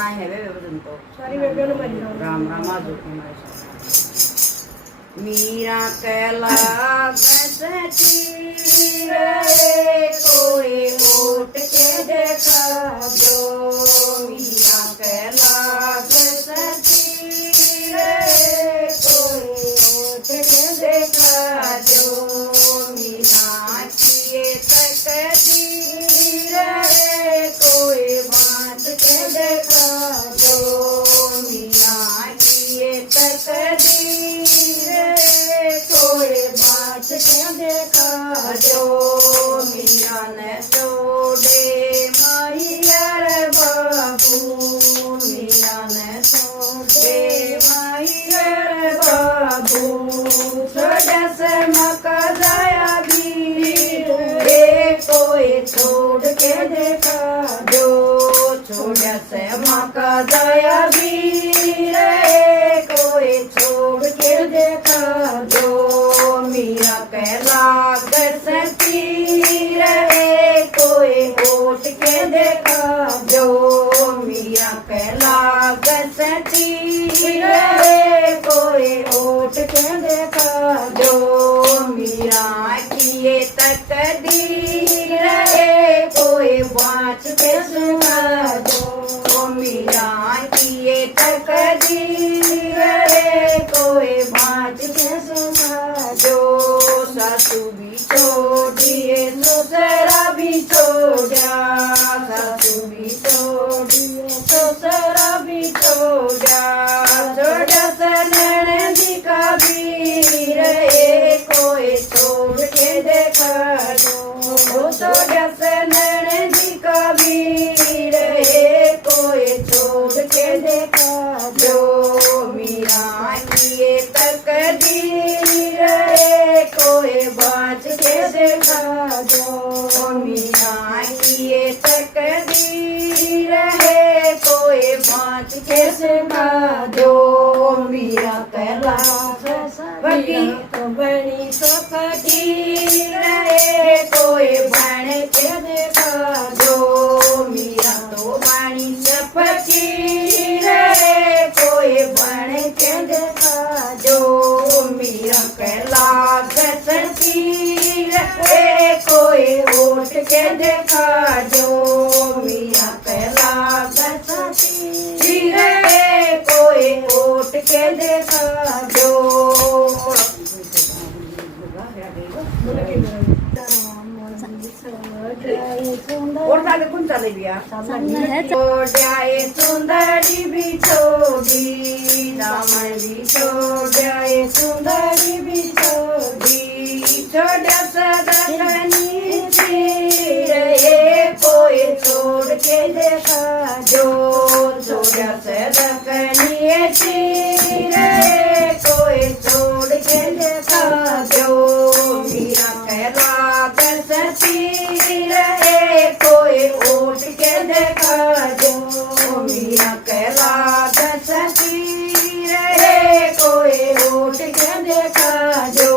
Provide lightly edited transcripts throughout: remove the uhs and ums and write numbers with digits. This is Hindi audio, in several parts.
गाना है वे भजन तो सारी बेबे ने बज रहा राम राम आजो के हमारे मीरा कैला बसती रे कोई उठ के देखा जो मीरा कैला बसती रे कोई उठ के देखा जो मीरा किए तकदीर रे कोई बात के देखा जो मीरा किए तकदीर कोई बात के देखा जो मीरा ने छोड़े माहियर बाबू मीरा ने छोड़े माहियर बाबू छोड़ा से मका जाया भी रे कोई छोड़ के देखा जो छोड़ा से मका जाया भी रे कोई छोड़ के देखा जो मीरा कैला सती रे कोई उठ के देखा जो मीरा कैला सती रे कोई उठ के देखा जो मीरा किए तकदीर रे कोई बात के सुना जो मीरा किए तकदीर रे कोई बात के सुना जो सासू भी छोड़िए ससुरा भी छोड़ा सासू भी छोड़िए ससुरा भी छोड़ा छोड़ा सनन दिखा भी रे कोई छोड़ के देखा जो छोड़ा सनन दिखा भी रे कोई छोड़ के देखा जो मीरा किए तकदीर रे कोई बात के देखा जो मीरा किए तकदीर रे कोई बात के देखा जो मीरा कैला बनी तो बनी तो फकीर रे कोई बन के देखा जो मीरा तो बनी से फकीर रे कोई बन के देखा जो मीरा कैला सती रे कोई उठ के देखा जो मीरा कैला सती रे कोई उठ के देखा जो और साले कौन चले गया छोड़ाए सुंदरी भी छोड़ी दामन भी छोड़ाए सुंदरी भी छोड़ी छोड़ा सदनी रे कोई छोड़ के देखा जो छोड़ा सदनी रे कोई छोड़ के देखा जो मीरा कैला सती रे कोई उठ के देखा जो मीरा कैला सती रे कोई उठ के देखा जो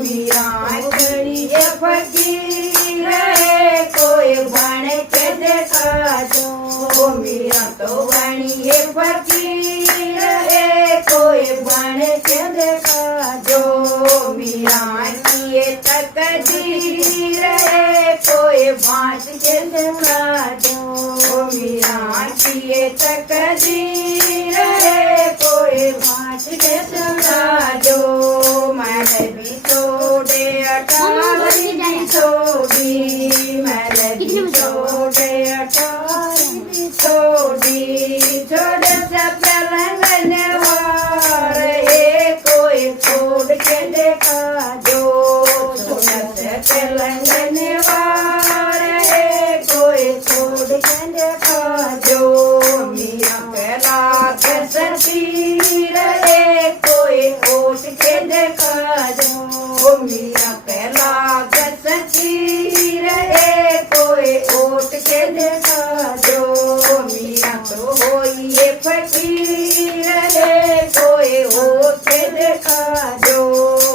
मीरा खड़ी फकीर रे कोई बन के देखा जो मीरा तो बनी फकीर रे कोई बन के देखा जो मीरा किए तकदीर रे कोई बात के देखा जो मीरा किए तकदीर रे कोई बात के देखा जो मैंने भी छोड़े अटारी भी छोड़ी मैंने भी छोड़े अटारी भी छोड़ी छोड़े से पहले वारे कोई छोड़ के देखा जो छोड़े से पहले वारे कोई छोड़ के देखा जो मीरा कैला सती रे कोई उठ के देखा जो मीरा कैला सती रे कोई उठ के देखा जो मीरा तो होई फकीर रे कोई उठ के देखा जो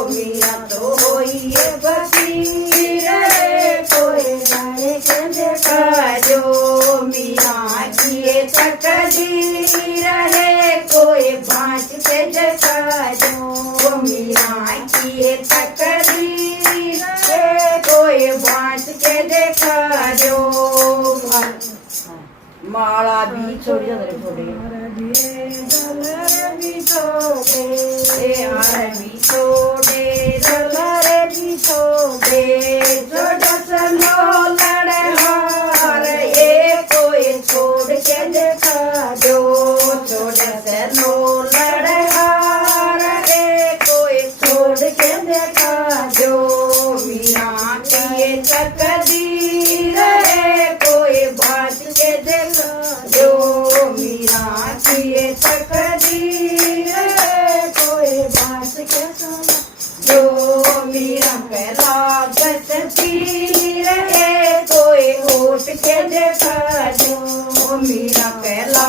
मीरा तो होई फकीर रे कोई जाने के देखा जो मीरा किए तक तकदीर है कोई बाँच के देखा दो मीरा की ये तकदीर है कोई बाँच के देखा दो माला भी छोड़ी भी छोड़े हार भी छोड़े डलर भी छोड़े छोटा सनो लड़े हार ये कोई छोड़ के देखा दो छोटे सनो लड़े हार ये कोई छोड़ के देखा दो मीरा की ये तकदीर है कोई बात के देखा दो मीरा की ये तकदीर है कोई बात के सुना दो मीरा पहला तीर है कोई होठ के देखा दो मीरा पहला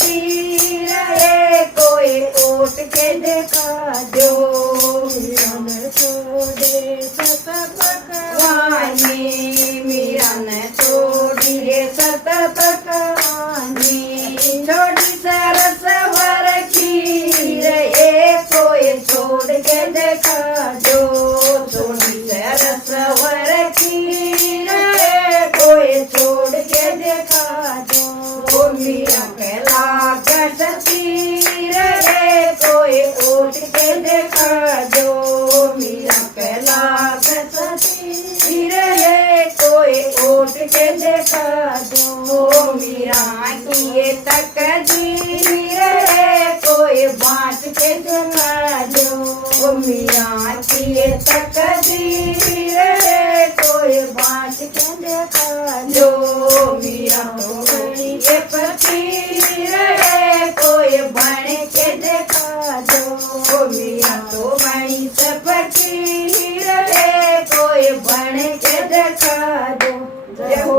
तीर है कोई होठ के देखा दो छोड़े सत पकवानी मीरा ने छोड़ी रे सत पकवानी छोड़ी सरस वर खीर ये कोई छोड़ के देखा दो छोड़ी सरस वर खीर ये कोई छोड़ के देखा दो मीरा पहला तीर है कोई उठ के देखा दो मीरा पहला तीर है कोई उठ के देखा दो मीरा की ये तकदीर है कोई बाँट के देखा दो मीरा की ये तकदीर है कोई बाँट के देखा दो मीरा तो ये फकीर है कोई बन के देखा दो मीरा तो बड़ी से फकीर है कोई बन के देखा दो जय हो।